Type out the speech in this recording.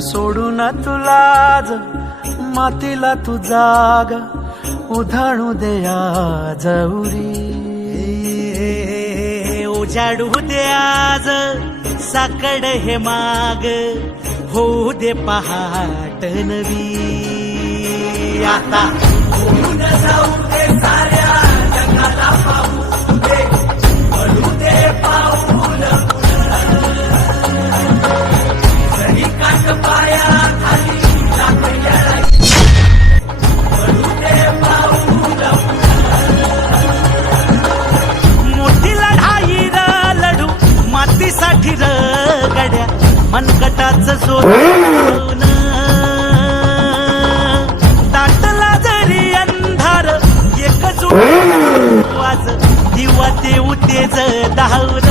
सोडून तुलाज मातीला तू जाग. उधाणू दया जवरी उजाडू दे आज साकड हे माग. होऊ दे पहाट नवी. आता मनकटाच जोर दाटला जरी अंधार एकच वाज. दिवा ते उतेज दहावर